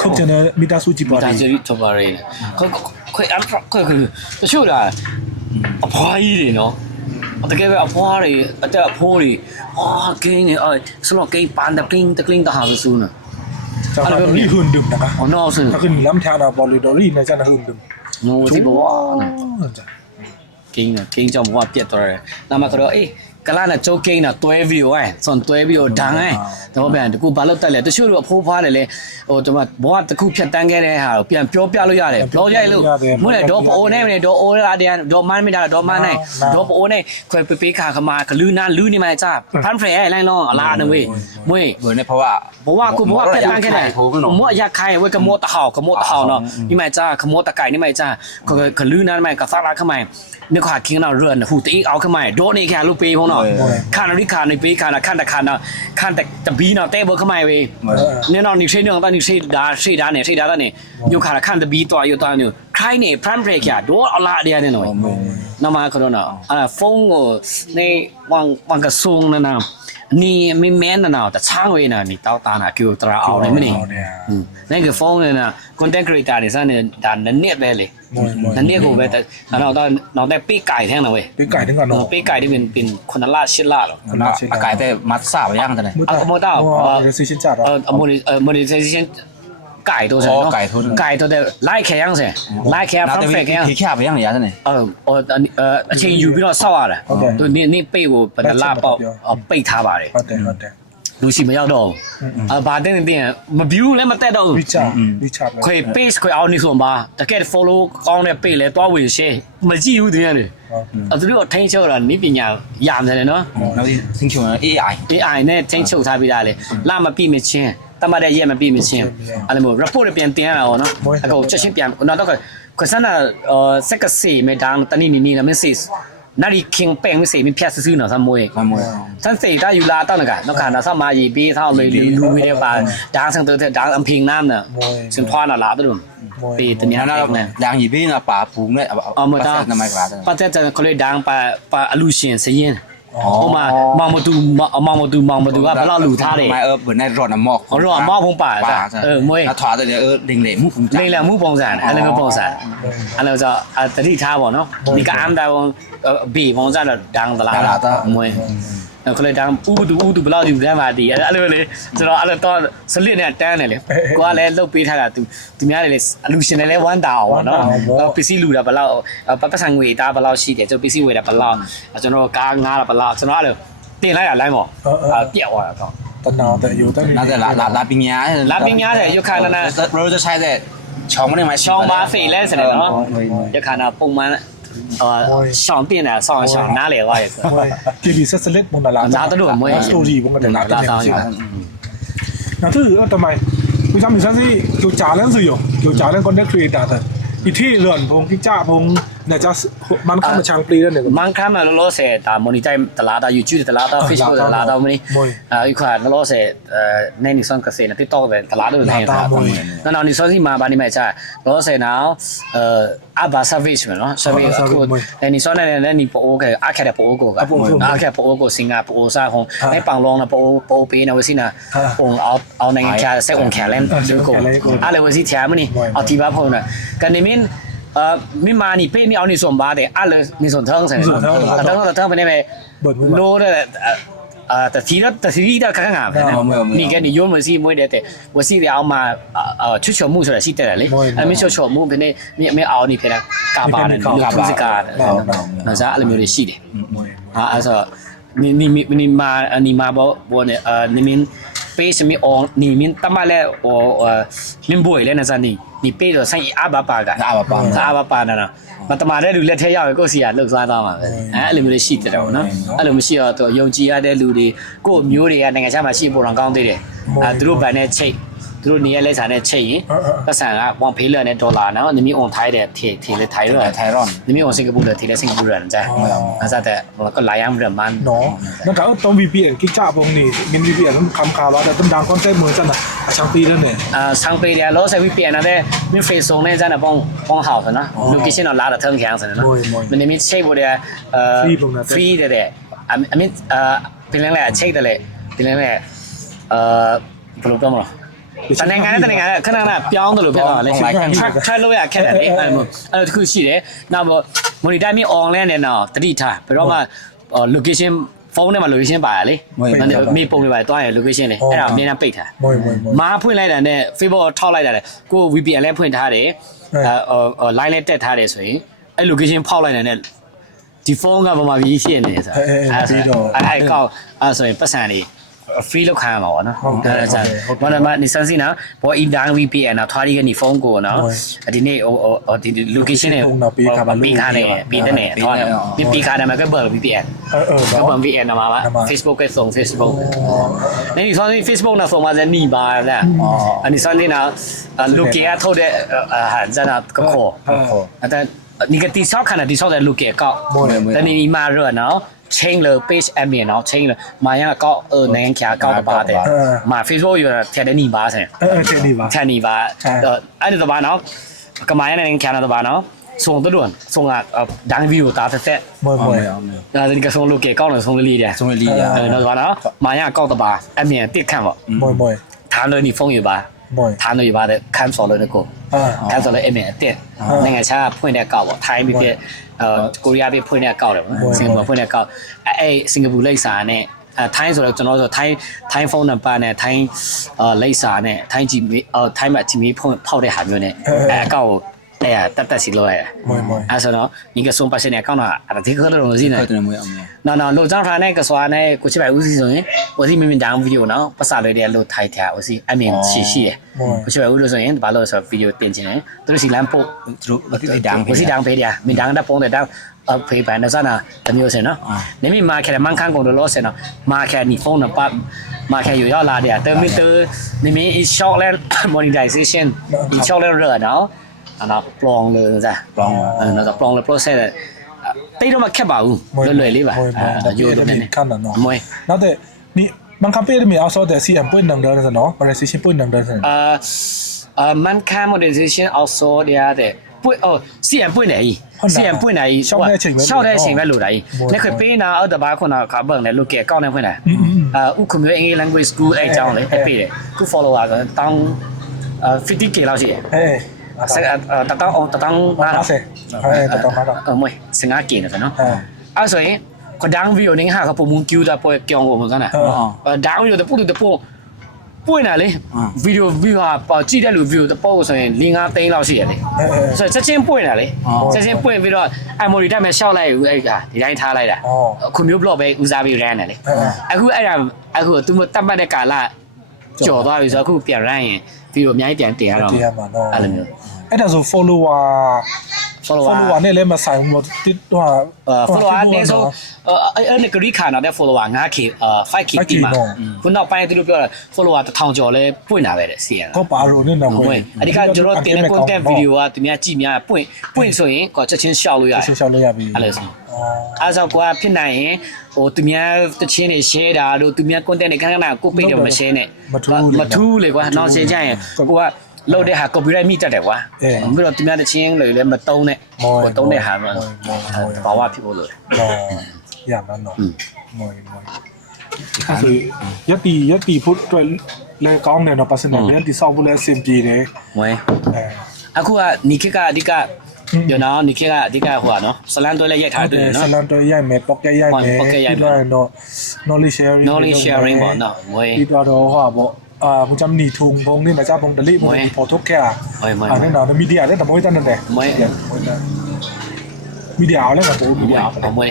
ခုတ်ကျနေမိသားစုကြည့်ပါ ဒါ လေ ကြည့်တော့ပါရဲခွအန်ခွတချို့လားအဖွားကြီးတွေနော်တကယ်ပဲအဖွားတွေအတက်အဖိုးတွေဂိမ်းနေစလောဂိမ်းပန်တကလင်းတဟာဆူနာ จะมารีหุ่นดึมนะคะ ဟောနော်ဆူ ถ้าขึ้นล้ำแถวดาวบอลลูดอรี่ในจันทร์หุ่นดึม နိုးဒီဘောဂိမ်းကြောင့်ဘဝပြတ်သွားတယ်နာမကတော့အေးကလာနဲ့ကျုပ်ကိန်းတော့တွဲပြီးတော့စွန်တွဲပြီးတော့ဒန်းတော့ပြန်တကူဘာလို့တက်လဲတချို့တို့အဖိုးဖွားတယ်လေဟိုကျွန်မဘဝတစ်ခုဖြတ်တန်းခဲ့တဲ့ဟာကိုပြန်ပြောပြလို့ရတယ်ဘလော့ရိုက်လို့မဟုတ်လေဒေါ်ပိုနဲ့ဒေါ်အိုလာတဲ့ဒေါ်မန်းမီတာဒေါ်မန်းနိုင်ဒေါ်ပိုနဲ့ခွဲပေးခါခမာကလူနာလူနေမှကြာဖန်ဖရဲလိုင်းလုံးအလားနဝေးမွေး เหมือนเนี่ยเพราะว่า ဘဝကိုဘဝဖြတ်တန်းခဲ့တယ်မောရခိုင်ဝေကမောတဟောကမောတဟောနော်ဒီမှကြာခမောတကိုင်ဒီမှကြာကလူနာမှကစားလာခမိုင်မြခါခင်းတော့ရန်ဟူတီအောက်ခမိုင်ဒေါ်နေခါလို့ပေးဖုံးတော့ခါနရီခါနေပေးခါနာခန့်တခါနာခန့်တဘီနော်တဲဘောခမိုင်ဝေနေနော်နေချိန်တော့တန်နေချိန်ဒါနေညခါခန့်တဘီတော့ရတော့ညခိုင်းနေဖရမ်ဘရက်ဒေါ်အလားတဲ့နေနော်နမခတော့နော်ဖုန်းကိုနေဝန်ကဆုံနာนี่ไม่แม่นนะแต่ช่างเว้ยนะนี่เต้าตาน่ะคิวตราเอาเลยมั้ยนี่นั่นคือฟงเลยนะ content creator นี่ซะเนี่ยด่านนั้นเนี่ยไปเลยนั่นเนี่ยกูไปแต่เราได้ปีไก่แท้นะเว้ย ปีไก่ถึงก่อนเนาะ ปีไก่ที่เป็นคนละลาชิลาหรอ อากาศแต่มัดสาบย่างกันเลย โมต้าซีชินจัดmonetization ไก่ตัวใช่เนาะไก่ตัวแต่ไล่แค่ยังใช่ไล่แค่ฟังแฟกยัง ขี้ข้าไปย่างอย่างนั้นเลย အချိန်ယူပြီးတော့ဆောက်ရတာသူနေပိတ်ကိုဘယ်နှလပေါက်ပိတ်ထားပါတယ် ဟုတ်တယ် လူစီမရောက်တော့ဘူးဘာတဲ့တင်မ view လည်းမတက်တော့ဘူး วิชา ခွေ page ခွေအောင်နေဆိုမှာတကယ် follow ကောင်းတဲ့ page လဲတွားဝင် share မကြည့်ဘူးတကယ်လေသူတို့ထိန်းချုပ်တာနိပညာရမယ်လေနော် နောက်ဒီသင်ချုံ AI AI နဲ့ထိန်းချုပ်ထားပြီးသားလေလာမပြည့်မချင်းတမတဲ့ရက်မပြည့်မချင်းအဲ့လိုမျိုး report ပြန်တင်ရတာပေါ့နော်အကောင်ချက်ချင်းပြန်နောက်တော့ခွစနာစက်ကစီမေတန်းတနိနီနမစစ်နာရီခင်ပင်မစီမဖြတ်စစုနော်ဆမွေး မမွေ ท่านสี่ถ้าอยู่ลาตั้งกันนักข่าวน่ะสมายีปีเท่าเลยดูไม่ได้ป่าดังสังเตอดังอำเพิงน้ำน่ะซึ่งทวาน่ะลาตัวดุปีตัวนี้ นั่น เองน่ะ ยางหยีบี้น่ะป่าผูงเนี่ย เอามาตา ทำไมป่า ป้าจะเขาเลยดังป่าอลูเชียนเสียน ဟိုမှာမောင်မတူကဘလောက်လူထားတယ် ไม่เปิดในรถน้ำหมอก ဟိုတော့အမောက်ဖုံးပါမွေး ถ้าถอดเลยเด้งเลยมุ้ง လိမ့်လာမှုပုံစံအဲ့လိုမျိုးပုံစံအဲ့လိုဆိုတတိထားပေါ့နော်ဒီကအမ်တာဘေပုံစံတော့ဒန်းသလားမွေးခလေတန်းဥတူဘလောက်ဒီတန်းပါဒီအဲ့လိုလေကျွန်တော်အဲ့လိုတော့စလစ်နဲ့တန်းတယ်လေကိုကလည်းလုတ်ပေးထားတာသူများလည်းအလူရှင်လည်းဝမ်းတာအောင်နော်ပစ္စည်းလူတာဘလောက်ပတ်စံငွေတာဘလောက်ရှိတယ်ကျွန်တော်ပစ္စည်းဝယ်တာဘလောက်ကျွန်တော်ကားငားတာဘလောက်ကျွန်တော်အဲ့လိုတင်လိုက်ရလိုင်းပေါ့ပြက်သွားတာတော့ ตะนาวแต่อยู่ตั้ง น่าจะลาปิญญา လာပညာတဲ့ရခါနာ เราจะใช้แต่ช่องไม่ได้ไหม ရှောင်းပါဖေးလဲဆိုတော့နော်ရခါနာပုံမှန်ရှောင်းတင်တာဆောင်းရှောင်းနားလေသွားရဲ့ กีบีเซสเล็กบงดาราสตอรี่บงกระดาษ လာတောင်းอยู่ 那这个ทำไมคุณจำถึงสิเกี่ยวจ่าเรื่องสื่อเกี่ยวจ่าเรื่องคอนเทนต์ครีเอเตอร์อีที่เรื่องพงที่จ่าพงเนี่ยจะมันเข้ามาช่างปลีแล้วเนี่ย มันค้ามาล้อเสตามอนิเตอร์ตลาด YouTube ตลาด Facebook ตลาดมันนี่อีกขวาล้อเสในนิสันเกษตรนะที่ต่อแต่ตลาดด้วยนะนั่นเอานิสันที่มาบ้านนี่ไม่ใช่ล้อเสnowอาบาซาวิชมั้ยเนาะซาวิชในนิสันเนี่ยนี่ปโอเคอาแค่ปโอโกกับอาแค่ปโอโกสิงคโปร์ซาของในปังลองนะปโอปีนะว่าสินะองเอาในแค่เซองแค่เล่นดูโกอะไรว่าสิแถมนี่เอาที่บ้านพงน่ะกันนี่มินมิมานี่เป้นี่เอานี่ส่วนบาแต่อะไรนี่ส่วนเทิงใช่ไหมเทิงไปได้ไหมโน้ตแต่ทีนี้ข้างหน้านี่แกนี่โยมว่าสิมวยเด็ดว่าสิเอามาชุดโชว์มูส่วนสิแต่ละเลยไม่ชุดโชว์มูเป็นนี่ไม่เอานี่เป็นกาบาเนี่ยลูกทุ่งสกัดนะจ๊ะอะไรမျိုးရှိတယ်အဲ့ဆိုนี่มาบ่เนี่ยนี่มินပေးစမီအော်နီမင်းတမလဲဟိုလင်းဘွေလဲနစနီဒီပေးတော့ဆိုင်အဘပါကအဘပါနာမတမာတဲ့လူလက်ထဲရောက်ရင်ကိုယ့်စီကလှုပ်ရှားသွားမှာပဲအဲ့လိုမျိုးရှိတယ်တော့နော်အဲ့လိုမရှိတော့ယုံကြည်ရတဲ့လူတွေကိုယ့်မျိုးတွေကနိုင်ငံခြားမှာရှိပေါ်တော့ကောင်းသေးတယ်သူတို့ဗန်နဲ့ချိတ်သူတို့နေရလဲစားနဲ့ချိတ်ရင်ပတ်စံက1ဖေးလနဲ့ဒေါ်လာနော်နမီအွန်ထိုင်းတဲ့ထေလဲထိုင်းရောနမီအွန်စင်ကာပူလဲထေလဲစင်ကာပူရန်จ้ะအဲ့စားတဲ့ก็หลายอย่างเหมือนมัน เนาะนั่นก็ต้อง VPN กิจ่าพงนี่มิน VPN ต้องคำคาว่าแต่ต้องดังคอนเซ็ปต์เหมือนกันนะช่างปลีแล้วเนี่ย上辈的老是 VPN 那的，免费送的在那帮好的呢，location 那拉的挺强的呢。那边check 不的free 的嘞，面平常嘞 check 的嘞，平常嘞不รู้多吗？但那个可能那标的路标的嘞，track 路呀看的嘞，คือสิเลย那么我哋ได้มี online เนี่ยเนาะตรีท่าเพราะว่าlocation ဖုန်းထဲမှာ location ပါရလေမေးပုံတွေပါတွားရ location လေအဲ့ဒါအမြဲတမ်းပိတ်ထားမားဖွင့်လိုက်တာနဲ့ Facebook ထောက်လိုက်တာလေကို VPN လည်းဖွင့်ထားတယ်line လည်းတက်ထားတယ်ဆိုရင်အဲ့ location ဖောက်လိုက်တဲ့နဲ့ဒီဖုန်းကဘာမှပြီးရှိနေဆိုအဲ့ကောက်အဲ့ဆိုရင်ပတ်စံလေး free လောက်ခံရမှာပေါ့နော်အဲ့ဒါဘာလဲမနိစန်စီနာဘော in down VPN นะထွားရီကနေဖုန်းကိုနော်ဒီနေ့ဒီ location နဲ့ပေးခါနေပြီးတဲ့နဲ့ထွားပြီးခါတယ်မှာကဘယ် VPN ก็บาง VN นะมาว่า Facebook ก็ส่ง Facebook ในนี่ซ้อน Facebook นะส่งมาจะหนีมาแหละอันนี้ซ้อนนี่นะลูกเกียร์โทษได้หันจะนะก็ขอแต่นี่ก็ตีชอบขนาดตีชอบแต่ลูกเกียร์ก็แต่นี่มาเรื่อยเนาะเช่งเลย page admin เนาะเช่งเลยมายังก็ในแง่ก็ตบาแต่มา Facebook อยู่แค่ได้หนีมาใช่แค่หนีมาอันนี้ตบาเนาะก็มายังในแง่ตบาเนาะส่งตัวด่วนส่งดังวิวตาแท้ๆแล้วนี่ก็ส่งลูกเก๋ก้าวหน่อยส่งลีเดียแล้วตบาเนาะมายังก้าวตบาแอดมินติดขั้นบ่ถามเลยนี่ฟงอยู่บ่ถามเลยอยู่บ่แต่ขั้นสอนเลยนะกูขั้นสอนเลยแอดมินติดในไงชาพูดเนี่ยก้าวบ่ไทยมีเกาหลีไปพูดเนี่ยก้าวเลยสิงคโปร์พูดเนี่ยก้าวไอ้สิงคโปร์เลขสาเนี่ยไทยဆိုတော့ကျွန်တော်ဆိုไทยဖုန်းနံပါတ်နဲ့ไทยလိပ်စာနဲ့ไทยจีไทยမှာဂျီမီဖောက်တဲ့ဟာမျိုးနဲ့အကောက်အဲ့တက်စီလို့ရတယ်အဲ့ဆိုတော့你个送把线呢讲了啊这个都东西呢那路上他那个说呢过去摆乌西说我是明明讲 video 呢不啥来的路太跳我是I mean 细细过去摆乌说人把路说 video 点进来都是蓝布我是当陪的没当的帮的当陪伴的啥呢怎么有钱呢你们มาแค่มันข้างกง的ล้อเสร็จเนาะมาแค่นี่โฟนนะปั๊บมาแค่อยู่ยอดลาเดียเติมมิเตอร์นี่มีอีช็อคแล้ว monetization อีช็อคแล้วเรือเนาะnó plongเลยจ้ะ plong nóจะ plong เลย process ตีတော့မခက်ပါဘူးလွယ်လေးပါယူလို့နေขั้นน่ะเนาะแล้วแต่นี่บางคำเป้มีเอาซอแต่ CM ပွင့်နံเนาะ monetization ပွင့်နံเนาะมันค่า monetization also เดียแต่ ပွင့်စီယံပွင့်နေကြီးစီယံပွင့်နေကြီးရှောက်တဲ့အချိန်ပဲလိုတာကြီးလက်ခပေးနာအော်တဘာခုနခါဘန်လည်းလုတ်ကဲကောင်းနေဖွင့်တယ်ဥက္ကမျိုး English language school အဲ့အကြောင်းလေအပေးတယ်ခု follower ကတောင်း50k လောက်ရှိတယ်တတောင်းအောင်တတောင်း90တတောင်း90မွေး15k နော်အဲ့ဆိုရင်ကဒေါင်းဗီဒီယိုနေဟာကပုံမူကျူတာပွဲကြောင်းကိုမစမ်းတာဒေါင်းဗီဒီယိုတပုတ်တပုတ်ပွင့်လာလေဗီဒီယိုဟာကြည့်တဲ့လူဗီဒီယိုတပုတ်ဆိုရင်5သိန်းလောက်ရှိရတယ်ဆိုတော့ချက်ချင်းပွင့်လာလေချက်ချင်းပွင့်ပြီးတော့အမိုရီတက်မဲ့ရှောက်လိုက်ဦးအဲ့ဒါဒီတိုင်းထားလိုက်တာခုမျိုး blog ပဲဦးစားပြီး run တယ်လေအခုအဲ့ဒါအခုသူတတ်မှတ်တဲ့ကာလကြော်သွားပြီဆိုတော့အခုပြန် run ရင်ဗီဒီယိုအများကြီးပြန်တင်ရတော့အဲ့လိုမျိုးအဲ့ဒါဆို follower နဲ့လည်းမဆိုင်ဘူးတစ်တော့ follower နဲ့ဆိုအဲ့ဒီကရီခါနာတဲ့ follower 5k 5k ပြီမှာခုနောက်ပိုင်းသူတို့ပြောတာ follower 1000ကျော်လဲပွင့်တာပဲတဲ့စီရတော့ပါလို့နဲ့တော့ပွင့်အဓိကကျွန်တော်တင်တဲ့ content video ကသူများကြည့်များပွင့်ဆိုရင်ကိုချက်ချင်းရှောက်လို့ရတယ်ရှောက်လို့ရပြီအဲ့လိုဆိုအဲ့ဆိုကိုကဖြစ်နိုင်ရင်ဟိုသူများတချင်းတွေ share တာတို့သူများ content တွေခဏခဏကိုပိတ်တယ်မ share နဲ့မထူးလေကွာနောက်ရှင်းကြရင်ကိုကလို့တဲ့ဟာ copyright မိတတ်တယ်ကွာပြီးတော့သူများတချင်းတွေလည်းမတုံးနဲ့ဟိုတုံးတဲ့ဟာတော့ဘာဝဖြစ်ဖို့လို့ရမှာနော်မွေအဲ့ဆိုရက်တီဖို့အတွက်လည်းကောင်းတယ်နော် personal လည်းတိဆောက်ဖို့လည်းအဆင်ပြေတယ်မွေအခုကနီခကအဓိကရနော်နီခကအဓိကဟိုကနော်ဆလန်တွဲလည်းရိုက်ထားတယ်နော်ဆလန်တွဲရိုက်မယ် pocket ရိုက်မယ်ပြီးတော့ knowledge sharing ပေါ့နော်မွေပြီးတော့ဟောပေါ့ผู้จำหนีทุงพงนี่นะจ้าพงดลิพงพอทุกแค่นี่นะมีเดียได้แต่ไม่ตั้งนั่นแหละมีเดียเอาแล้วกับมีเดียเอาไม่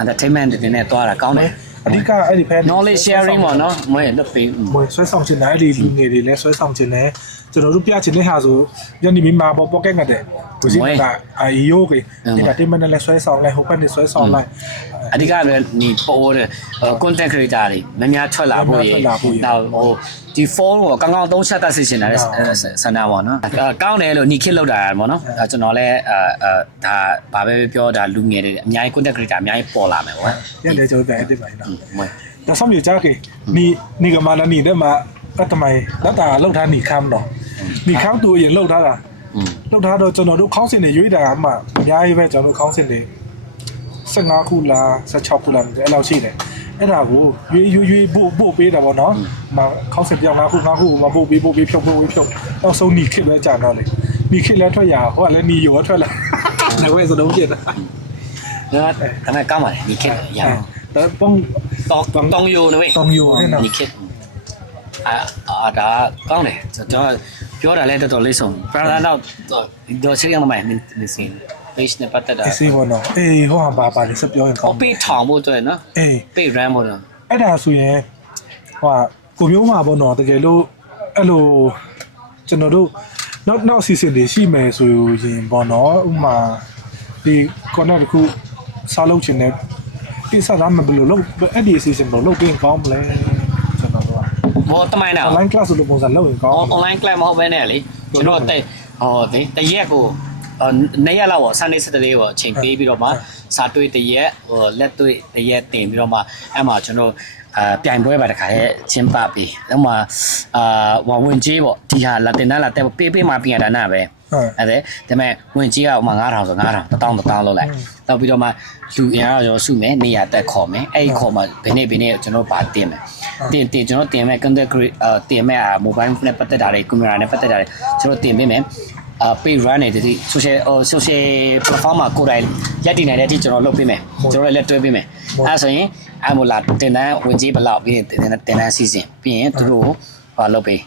entertainment တွေနဲ့တွားတာကောင်းတယ်အဓိကအဲ့ဒီဖက် knowledge sharing ပေါ့နော်မွေးလုပ်ပေးမွေးဆွဲဆောင်ခြင်းနဲ့အဲ့ဒီလူငယ်တွေလည်းဆွဲဆောင်ခြင်းနဲ့ကျွန်တော်တို့ပြခြင်းတဲ့ဟာဆိုယနေ့မိမာပေါ် pocket ငတ်တယ်ကိုစီကအာယိုကေentertainment နဲ့ဆွဲဆောင်လိုက်ဟိုဘက်နဲ့ဆွဲဆောင်လိုက်အဓိကလည်းဒီပို့တဲ့ content creator တွေများများထွက်လာဖို့ရေနောက်ဟိုဒီ phone ကိုကောင်းကောင်းသုံးချက်တတ်စေချင်တာလေဆန္ဒပေါ့နော်ကောင်းတယ်လို့ညီခစ်လောက်တာပေါ့နော်ကျွန်တော်လည်းဒါဘာပဲပြောဒါလူငယ်တွေအများကြီး content creator အများကြီးပေါ်လာမယ်ပေါ့ရတယ်ကျွန်တော်အဲ့ဒီပိုင်းနော်ဒါဆောင်ပြကြကေနီကမာလာနီတဲ့မှာအတမိုင်လက်တာလောက်ထားနီခမ်းတော့နီခမ်းသူအရင်လောက်ထားတာလောက်ထားတော့ကျွန်တော်တို့ခေါင်းစဉ်တွေရွေးတာကမှအများကြီးပဲကျွန်တော်တို့ခေါင်းစဉ်တွေ15ခုလား16ခုလားအဲ့လောက်ရှိတယ်အဲ့ဒါကိုရွေးပို့ပေးတာပေါ့နော်မခေါင်းစဉ်ပြောင်း5ခုမပို့ပေးဖြုတ်တော့ဆုံးနီခစ်လဲကြာတော့လေနီခစ်လဲထွက်ရဟိုကလည်းနီရောထွက်လာနောက်ဝဲစလုံးပြတာဒါကကောင်းပါလေနီခစ်ရတော့တောင်းယူနေတောင်းယူနီခစ်ဒါကောင်းတယ်ကျွန်တော်ပြောတာလည်းတော်တော်လေးဆုံးပရန်တော့ချက်ရမှာမင်းစင်း page နဲ့ပတ်သက်တာအေးဘောနော်အေးဟောဟာပါလေစပြောရင်ကောင်းပေးထောင်ဖို့တွေ့နော်အေးပေး run ဖို့တော့အဲ့ဒါဆိုရင်ဟိုကိုမျိုးမှာပေါ့နော်တကယ်လို့အဲ့လိုကျွန်တော်တို့နောက် season တွေရှိမယ်ဆိုရင်ပေါ့နော်ဥမာဒီ corner တခုစားလုပ်ချင်တဲ့ဒီစားသားမဘလို့လုပ်အဲ့ဒီ season တော့လုပ်ပြီးကောင်းမလဲကျွန်တော်တို့ဘောတမိုင်းတော့ online class လို့ပုံစံလုပ်ရင်ကောင်း online class မဟုတ်ဘဲနဲ့လေကျွန်တော်တဲ့ဟောတရက်ကိုနေ့ရက်လောက်ပေါ့ Sunday Saturday ပေါ့ချိန်ပေးပြီးတော့မှစာတွေးတရက်ဟိုလက်တွေးတရက်တင်ပြီးတော့မှအဲ့မှာကျွန်တော်ပြိုင်ပွဲပါတခါရဲ့ချင်းပပြီးအဲ့မှာဝင်ကြီးပေါ့ဒီဟာလာတင်လာတဲ့ပေးမှာပြင်ရတာနာပဲအဲ့ဒါပေမဲ့ဝင်ကြီးကမှ9000ဆို9000 1000လောက်လိုက်တော့ပြီးတော့မှလူအင်အားရောစုမယ်နေရာတက်ခေါ်မယ်အဲ့ဒီခေါ်မှာဘယ်နေ့ကျွန်တော်ပါတင်မယ်တင်ကျွန်တော်တင်မယ် content create တင်မယ် mobile နဲ့ပတ်သက်တာတွေ camera နဲ့ပတ်သက်တာတွေကျွန်တော်တင်ပေးမယ်page run နေဒီ social platform မှာကိုယ်တိုင်ရက်တည်နေတဲ့အထိကျွန်တော်လုပ်ပေးမယ်ကျွန်တော်လည်းတွဲပေးမယ်အဲဆိုရင်အမိုလာတင်တန်းဝင်ကြီးဘလောက်ပြီးတင်တန်းစီစဉ်ပြီးရင်သူတို့ဟောလုပ်ပေး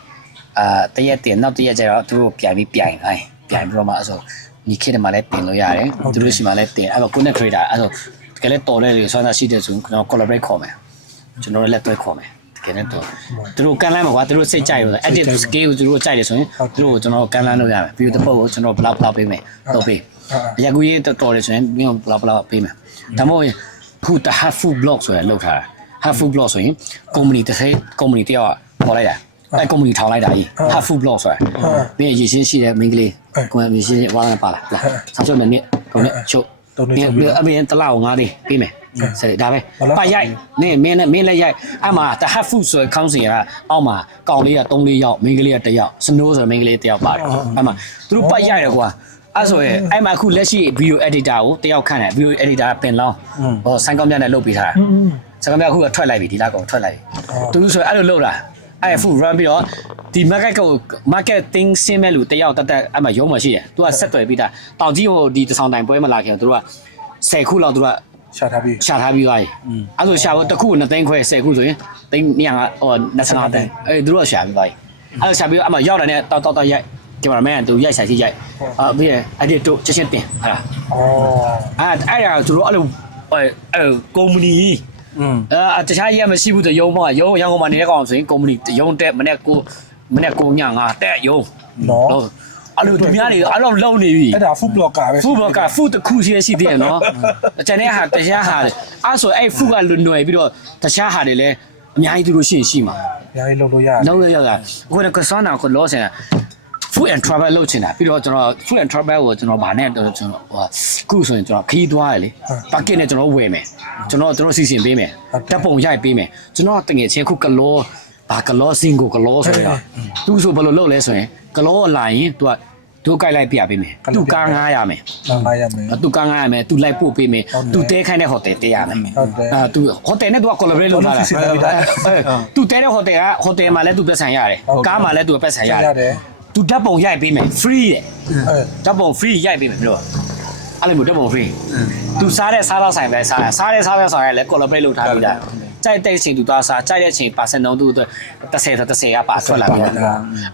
တရက်တင်နောက်တရက်ကျတော့သူတို့ပြန်ပြီးပြိုင်ပြီးတော့မှအဲဆိုညီခေတ်မှာလည်းတင်လို့ရတယ်သူတို့ရှိမှလည်းတင်အဲ့တော့ content creator အဲဆိုတကယ်လည်းတော်တဲ့လေဆွမ်းသာရှိတဲ့ဆိုကျွန်တော် collaborate ခေါ်မယ်ကျွန်တော်လည်းတွဲခေါ်မယ်ကဲတော့သူတို့ကန်လန်းမှာကွာသူတို့စိတ်ကြိုက်လို့ edit scale ကိုသူတို့ကြိုက်တယ်ဆိုရင်သူတို့ကျွန်တော်ကန်လန်းလုပ်ရမယ် view တစ်ပုတ်ကိုကျွန်တော်ဘလောက်ပေးမယ်တော့ပေးအရက်ကူရေးတော်တယ်ဆိုရင်မင်းဘလောက်ပေးမယ်ဒါမှမဟုတ်ခု half full block ဆိုရလောက်ထားတာ half full block ဆိုရင် company တစ်တယောက်ပေါ်လိုက်တာအဲ့ company ထောင်လိုက်တာကြီး half full block ဆိုတာပြီးရင်ရည်ရှင်းရှိတဲ့မိန်းကလေးကိုယ်ရည်ရှင်းဝါးပါလားဆောက်ချုပ်နေကိုနဲ့ချုပ်ပြီးအပြင်တလောက်9လေးပေးမယ်စတယ်ဒါပဲပါရိုက်နေမင်းလည်းရိုက်အမှတဟတ်ဖုဆိုခေါင်းစဉ်ကအောက်မှာကောင်လေးက3-4ယောက်မိန်းကလေးက1ယောက်စနိုးဆိုမိန်းကလေး1ယောက်ပါတယ်အမှသူတို့ပတ်ရိုက်တယ်ကွာ အဲ့ဆိုရင်အဲ့မှာအခုလက်ရှိ video editor ကိုတယောက်ခန့်တယ် video editor ပင်လောင်းဟောဆိုင်ကောင်းမြတ်နဲ့လုပ်ပေးထားတာဆိုင်ကောင်းမြတ်အခုထွက်လိုက်ပြီဒီလောက်ကောင်ထွက်လိုက်ပြီသူဆိုအဲ့လိုလုပ်တာအဲ့ full run ပြီးတော့ဒီ marketing ဆင်းမဲ့လူတယောက်တက်အဲ့မှာရုံးမှာရှိတယ်သူကဆက်သွယ်ပြီးတာတောင်ကြီးဟိုဒီတဆောင်တိုင်ပွဲမလာခင်သူတို့က10ခုလောက်သူက ရှာထားပြီး ရှာထားပြီးသွားပြီအဲ့ဆိုရှာဖို့တစ်ခု2သိန်းခွဲ10ခုဆိုရင်သိန်း200ဟို25သိန်းအဲ့သူတို့ကရှာပြီးသွားပြီအဲ့ရှာပြီးအမှရောက်တယ်နဲ့တောက်ရိုက်ကင်မရာမန်သူရိုက်ဆိုင်စီရိုက်ပြီးရအဲ့ဒီတို့ချက်ချင်းတင်ဟာ အဲ့ဒါသူတို့အဲ့လိုကုမ္ပဏီတခြားရေးမရှိဘူးတရုံးမှာရုံးရန်ကုန်မှာနေတဲ့ကောင်ဆိုရင်ကုမ္ပဏီရုံးတက်မနေ့ကိုညငါတက်ရုံး နော် အဲ့လိုသူများတွေအဲ့လိုလုံနေပြီ အဲ့ဒါ food blogger ပဲ food blogger food တစ်ခုရှိသေးတယ်နော်အကျန်တဲ့ဟာတရားဟာအဲ့ဆိုအဲ့ food ကလွန်ပြီးတော့တခြားဟာတွေလည်းအများကြီးသူတို့ရှိမှာ အများကြီးလုပ်လို့ရတယ် လုံးရရအခုကစမ်းတာကိုလောဆင်food and travel လုပ်ချင်တာပြီးတော့ကျွန်တော် food and travel ကိုကျွန်တော်ဗာနဲ့ကျွန်တော်ခုဆိုရင်ကျွန်တော်ခီးသွားရလေပါကစ်နဲ့ကျွန်တော်ဝယ်မယ်ကျွန်တော်စီစဉ်ပေးမယ်တပ်ပုံရိုက်ပေးမယ်ကျွန်တော်တကယ်ချင်းခုကလောဘာကလောစင်ကိုကလောဆိုရသူဆိုဘယ်လိုလုပ်လဲဆိုရင်ကလောလာရင်သူကသူကြိုက်လိုက်ပြပေးမယ်သူကားငားရမယ် ငားရမယ် သူကားငားရမယ်သူလိုက်ပို့ပေးမယ်သူတဲခိုင်းတဲ့ဟိုတယ်တဲရမယ်သူဟိုတယ်နဲ့သူက collaborate လုပ်တာသူတဲတဲ့ဟိုတယ်မှာလည်းသူပတ်ဆိုင်ရတယ်ကားမှာလည်းသူပတ်ဆိုင်ရတယ်သူဓာတ်ပုံရိုက်ပေးမယ် free တဲ့ဓာတ်ပုံ free ရိုက်ပေးမယ်ပြောအဲ့လိုမျိုးဓာတ်ပုံ free သူစားတဲ့စားတော့ဆိုင်ပဲစားတဲ့ဆိုင်လည်း collaborate လုပ်ထားပြီးတာကြိုက်တဲ့အချိန်သူသွားစားကြိုက်တဲ့အချိန် percent တော့သူ30ကပါထွက်လာပြီ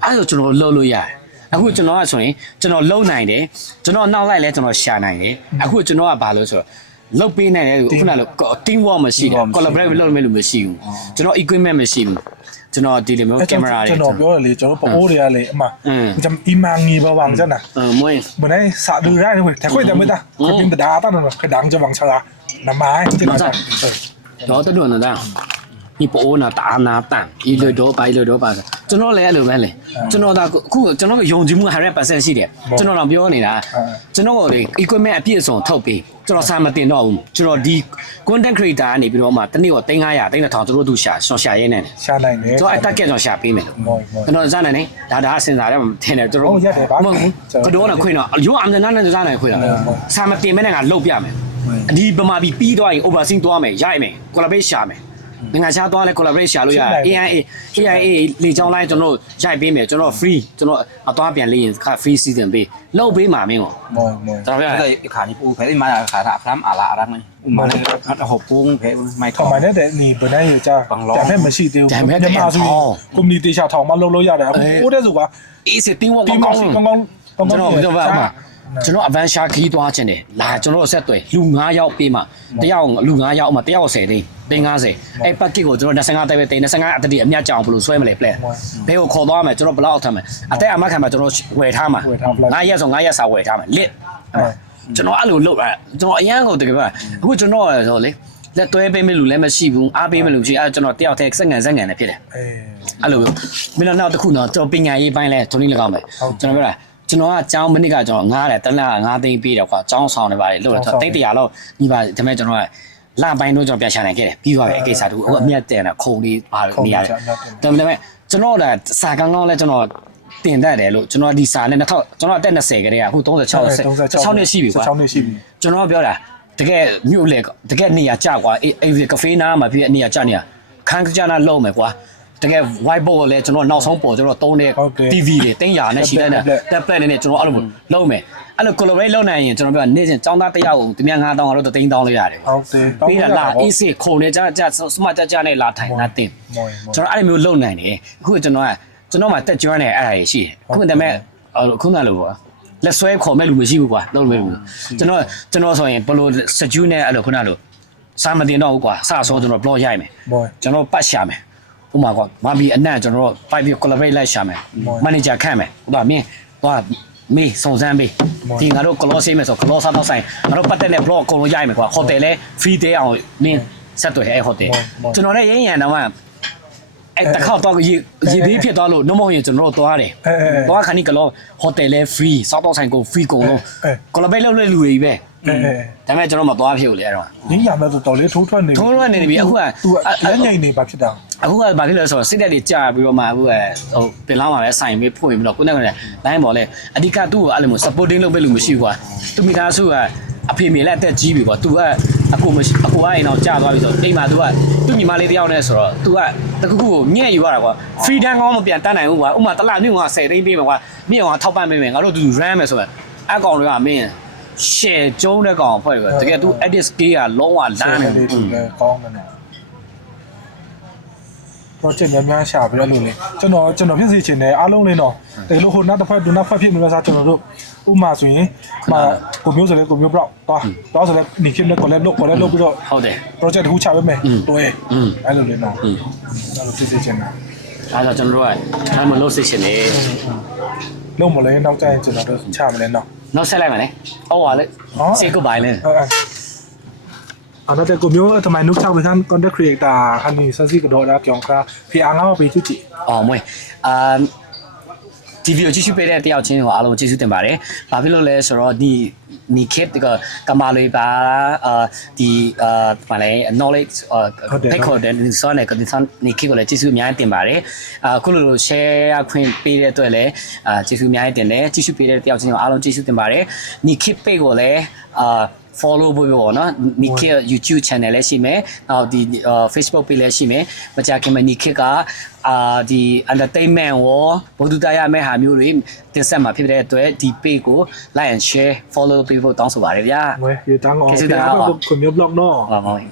အဲ့ဒါကျွန်တော်လုပ်လို့ရတယ်အခုကျွန်တော်ကဆိုရင်ကျွန်တော်လုံနိုင်တယ်ကျွန်တော်နောက်လိုက်လဲကျွန်တော်ရှာနိုင်တယ်အခုကျွန်တော်ကဘာလို့ဆိုတော့လုတ်ပေးနိုင်တယ်ခုနက team work မရှိတယ် collaborate လုပ်မယ်လို့မရှိဘူးကျွန်တော် equipment မရှိဘူးကျွန်တော်ဒီလိုမျိုးကင်မရာတွေ ကျွန်တော်ပြောတယ်လေကျွန်တော်ပိုးတွေကလေအမကျွန်တော်အီမန်ကြီးဘဝမှာကျန်တာ မွေး ဘယ်နဲ့စာဒူရိုင်းဝယ်តែခွေတယ်မတာခွေတင်တာတာနော်ခဒန်းကြဝางချလာနမိုင်းကျန်တာ တော့တတော်နေတာဒီပိုးနာတာနာတန်ဒီလိုတော့ပါလို့တော့ပါကျွန်တော်လည်းအဲ့လိုပဲလေကျွန်တော်ဒါအခုကျွန်တော်ယုံကြည်မှု 100% ရှိတယ်ကျွန်တော်တော့ပြောနေတာကျွန်တော်တို့ equipment အပြည့်အစုံထုတ်ပေးကျွန်တော်စာမတင်တော့ဘူးကျွန်တော်ဒီ content creator ကနေပြီးတော့မှတနေ့တော့3500 3000သူတို့ရှာရဲနေတယ် ရှာနိုင်တယ် ကျွန်တော်အတက်ကျွန်တော်ရှာပေးမယ်ကျွန်တော်ဇာတ်နေဒါစဉ်းစားတယ်ထင်တယ်ကျွန်တော် ဟုတ်ရတယ်ပါကတော့ခွင့်တော့ရိုးအမှန်တမ်းနဲ့ဇာတ်နေခွင့်တာစာမတင်မဲနဲ့ငါလုတ်ပြမယ်ဒီဗမာပြည်ပြီးသွားရင် overseeing သွားမယ်ရိုက်မယ် collaborate ရှာမယ်ငါချားသွားလဲ collaborate ရှာလို့ရ AIA လေချောင်းလိုက်ကျွန်တော်ရိုက်ပေးမယ်ကျွန်တော် free ကျွန်တော်အသွားပြန်လေးရင် free season ပေးလောက်ပေးမှာမင်းကို မော်မော် ကျွန်တော်ပြော Đây khả năng u phải mà khả năng lắm à lạ lắm này mà này nó hộp buông phải mày ခမိုင်းတဲ့นี่ဘယ်နဲ့ရကြကြမဲ့မရှိသေးဘူးညမဆိုရင် community ရှာထောင်မလုပ်လို့ရတယ်အခုတဲ့ဆိုက easy team work ကောင်းကောင်း ကျွန်တော် advance ခီးသွားခြင်းတယ်လာကျွန်တော်ဆက်သွယ်လူ9ယောက်ပေးမှတယောက်လူ9ယောက်မှတယောက်10သိန်း50အဲ့ package ကိုကျွန်တော်25တိုက်ပဲသိန်း25အတတိအမြတ်ကြအောင်ဘယ်လိုဆွဲမလဲ plan ဘယ်ကိုခေါ်သွားမယ်ကျွန်တော်ဘယ်လောက်ထမ်းမယ်အသက်အမခံမှာကျွန်တော်ဝယ်ထားမှာ9ရက်ဆို9ရက်စာဝယ်ထားမှာလစ်ကျွန်တော်အဲ့လိုလုပ်တာကျွန်တော်အရန်ကိုတကယ်ပြောအခုကျွန်တော်ဆိုလေလက်သွဲပေးမယ်လူလည်းမရှိဘူးအားပေးမယ်လူရှိအဲ့ကျွန်တော်တယောက်တည်းစက်ငံနဲ့ဖြစ်တယ်အဲ့လိုမင်းနောက်တစ်ခုတော့ကျွန်တော်ပညာရေးပိုင်းလဲထုံးနည်း၎င်းပဲကျွန်တော်ပြောတာကျွန်တော်ကကျောင်းမနစ်ကကျွန်တော်ငားတယ်တလား9သိန်းပေးတယ်ကွာကျောင်းဆောင်နေပါတယ်လို့တော့တိတ်100လောက်ညီပါဒါပေမဲ့ကျွန်တော်ကလပိုင်းတော့ကျွန်တော်ပြန်ရှာနိုင်ခဲ့တယ်ပြီးသွားပြီအကိစ္စတူအခုအမြတ်တင်တာခုံလေးပါနေရတယ်ဒါပေမဲ့ကျွန်တော်ကစာကောင်းကောင်းလဲကျွန်တော်တင်တတ်တယ်လို့ကျွန်တော်ဒီစာနဲ့2000ကျွန်တော်အသက်20ခရေအခု36နှစ်ရှိပြီကွာ6နှစ်ရှိပြီ ကျွန်တော်ပြောတာတကယ်မြို့လေတကယ်နေရာကြကွာအေးကဖေးနားမှာပြည့်နေရာကြနေရခန်းကြနာလုံးမယ်ကွာတကယ် white board ကိုလည်းကျွန်တော်နောက်ဆုံးပေါ်ကျွန်တော်သုံးတဲ့ TV တွေ300နဲ့ရှိတဲ့ tablet နဲ့ကျွန်တော်အဲ့လိုလုံးမယ်အဲ့လို collaborate လုပ်နိုင်ရင်ကျွန်တော်ပြောနေ့စဉ်ចောင်းသားတစ်ယောက်ကိုတမန်9000ကတော့3000တောင်းလို့ရတယ် ဟုတ်တယ် ပြီးတာလာ AC ခုံနေကြစမကြနဲ့လာထိုင်လာတင်ကျွန်တော်အဲ့လိုမျိုးလုပ်နိုင်တယ်အခုကျွန်တော်မှတက်ကျွမ်းနေအဲ့ဒါတွေရှိတယ်အခုဒါပေမဲ့ခုနလိုပေါ့လက်ဆွဲခေါ်မဲ့လူမရှိဘူးကွာလုံးလို့ကျွန်တော်ဆိုရင်ဘလို့စကျူးနဲ့အဲ့လိုခုနလိုစာမတင်တော့ဘူးကွာစဆောကျွန်တော် blog ရိုက်မယ်ကျွန်တော်ပတ်ရှာမယ်ဥမာကွာမဘီအနက်ကျွန်တော်5 collaborate လိုက်ရှာမယ် manager ခန့်မယ်ဟိုကမင်းသွားမေးစုံစမ်းပေးဒီငါတို့ close ဆေးမယ်ဆို close စားတော့ဆိုင်ငါတို့ပတ်တဲ့နဲ့ blog အကုန်လုံးရိုက်မယ်ကွာ hotel လဲ free day အောင်မင်းဆက်သွယ်အဲ့ hotel ကျွန်တော်လည်းရင်းရံတော့မှအဲ့တခါတော့ရေသေးဖြစ်သွားလို့နှမဟုတ်ရင်ကျွန်တော်တို့သွားတယ်သွားခါနီကလော hotel လဲ free စားတော့ဆိုင်ကို free ကုန်လုံး collaborate လုပ်တဲ့လူတွေပဲဒါပေမဲ့ကျွန်တော်မသွားဖြစ်ဘူးလေအဲ့တော့ ရင်းရမယ်ဆိုတော်လေးထိုးထွက်နေ ပြီအခုက သူလက်ငိန်နေပါဖြစ်တာ အခုကဘာဖြစ်လဲဆိုတော့စစ်တပ်တွေကြာပြီးတော့မှအခုဟိုပင်လောင်းမှာပဲဆိုင်ပြီးဖွင့်ပြီးတော့ကိုနဲ့ကိုနဲ့လိုင်းပေါ်လဲအဓိကသူ့ကိုအဲ့လိုမျိုး supporting လုပ်ပေးလို့မရှိဘူးကွာသူမိသားစုကအဖေမေလည်းအသက်ကြီးပြီကွာသူကအကိုမရှိအကိုကအိမ်တော့ကြာသွားပြီဆိုတော့အိမ်မှာသူကသူ့ညီမလေးတယောက်နဲ့ဆိုတော့သူကတခုခုကိုညံ့ယူရတာကွာ freedom ကောင်းမပြန်တတ်နိုင်ဘူးကွာဥမာတလားမြို့က10သိန်းပေးမယ်ကွာမြို့ကထောက်ပံ့ပေးမယ်ငါတို့သူ run မယ်ဆိုတော့အကောင်တွေကမင်း share ကျုံးတဲ့ကောင်ဖွဲ့ကွာတကယ်သူ edit scale ကလုံးဝလမ်းနေ လေးတူလဲကောင်းတယ်နော် project များရှာပြီးတော့လို့လေကျွန်တော်ဖြစ်စီချင်တယ်အားလုံးလေးတော့တကယ်လို့ဟိုနောက်တစ်ဖက်ဒုနောက်ဖက်ဖြစ်နေလို့ဆိုကျွန်တော်တို့ဥမာဆိုရင်ကိုမျိုးဆိုလဲကိုမျိုးပြောက်တော့ဆိုလဲနေခင်နဲ့ collab လုပ်ပြီးတော့ ဟုတ်တယ် project တစ်ခုချပေးမယ်တွဲအဲ့လိုလေးနော်အဲ့လိုဖြစ်စီချင်တာ အဲ့တော့ကျွန်တော်တို့ကအဲ့မလို့စစ်ရှင်နေ လုံးမလဲနောက်ကျရင်ကျွန်တော်တို့ချမလဲနော် နောက်ဆက်လိုက်မယ်လေဟုတ်ပါလေ say goodbye လေ อันนั้นแต่กูမျိုးทำไมนุกชาวไปท่าน content creator อันนี้ซะสิกระโดดแล้วเกี่ยวกับพี่อังเอาไปจุจิ အော်မွေဒီဗီဒီယိုကြည့်ရှုပေးတဲ့တယောက်ချင်းကိုအားလုံးကျေးဇူးတင်ပါတယ်။ဘာဖြစ်လို့လဲဆိုတော့ဒီ kit ကမာလေးပါဒီဘာလဲ knowledge ဘက်ခေါ်တဲ့ဆိုတဲ့ဒီစနေ kit ကိုလည်းကျေးဇူးအများကြီးတင်ပါတယ်။အခုလို share ခွင့်ပေးတဲ့အတွက်လည်းကျေးဇူးအများကြီးတင်တယ်။ကြည့်ရှုပေးတဲ့တယောက်ချင်းကိုအားလုံးကျေးဇူးတင်ပါတယ်။ဒီ kit page ကိုလည်းfollow ဖို့ပေါ့နော် Nikhil YouTube channel လည်းရှိမယ်။နောက်ဒီ Facebook page လည်းရှိမယ်။မကြခင်မှာ Nikhil ကဒီ entertainment ရောဘုဒ္ဓတရားမဲ့ဟာမျိုးတွေတင်ဆက်မှာဖြစ်တဲ့အတွက်ဒီ page ကို like and share follow ပေးဖို့တောင်းဆိုပါတယ်ဗျာ เว้ยอยู่ตังอ๋อพี่อังก็คนမျိုးบล็อกเนาะ ဟုတ်ပါဘူး